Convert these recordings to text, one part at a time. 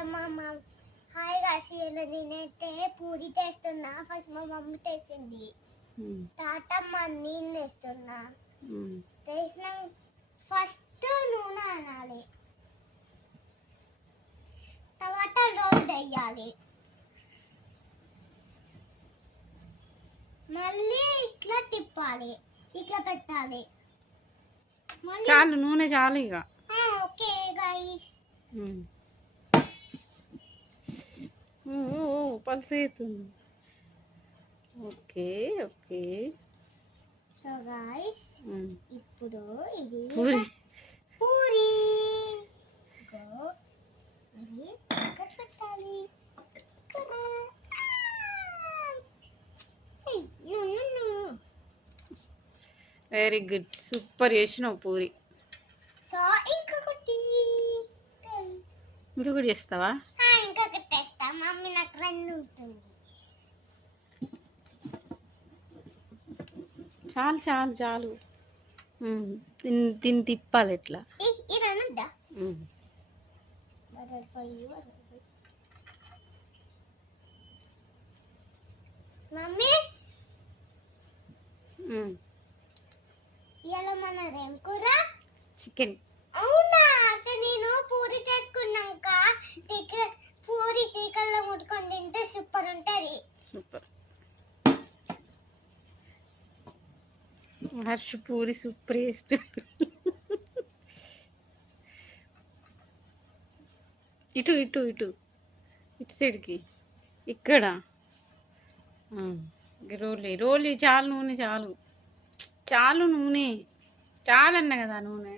Hi రాశి నేనైతే పూరి చేస్తున్నా. ఫస్ట్ మా మమ్మీ చేసింది, తాత మా నేను వేస్తున్నా. చేసిన ఫస్ట్ నూనె అనాలి, తర్వాత రోల్ వేయాలి, మళ్ళీ ఇట్లా తిప్పాలి, ఇట్లా పెట్టాలి. చాలు నూనె చాలు ఇక. Okay guys. పల్సేతుంది. Okay okay. సో గైస్ ఇప్పుడు ఇది పూరి పూరి పెట్టాలి. వెరీ గుడ్, సూపర్ చేసినావు పూరి. సో ఇంకొకటి చేస్తావా? ఇంకొకటి తెస్తా. మమ్మీ నాకు రెండు ఉంటుంది. చాలు చాలు చాలు. దీన్ని తిప్పాలి ఎట్లా? ఇది అనద్దా? మమ్మీ ఇవాళ మనదేం కూర? చికెన్. అవునా? అంటే నేను పూరి చేసుకున్నాక పూరి టీకల్లో ముట్టుకొని తింటే సూపర్ ఉంటది. సూపర్. హర్ష పూరి సూపర్ చేస్తుంది. ఇటు ఇటు ఇటు ఇటు సైడ్కి ఇక్కడ రోలి రోలి. చాలు నూనె చాలు, చాలు నూనె చాలన్న కదా నూనె.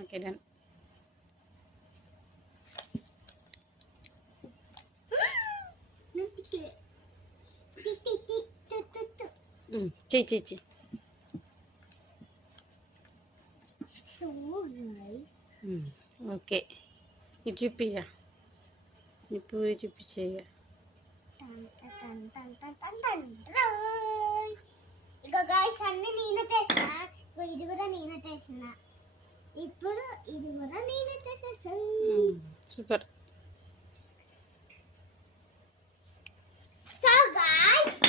Okay done. చెయ్యి ఓకే. ఇటు చూపిగా, నీ పూరి చూపించేయ. ఇక గాయస్ అన్ని నేనే చేసిన. ఇది కూడా నేనే చేసిన. ఇప్పుడు ఇది కూడా నేనే చేసేసాను. సూపర్.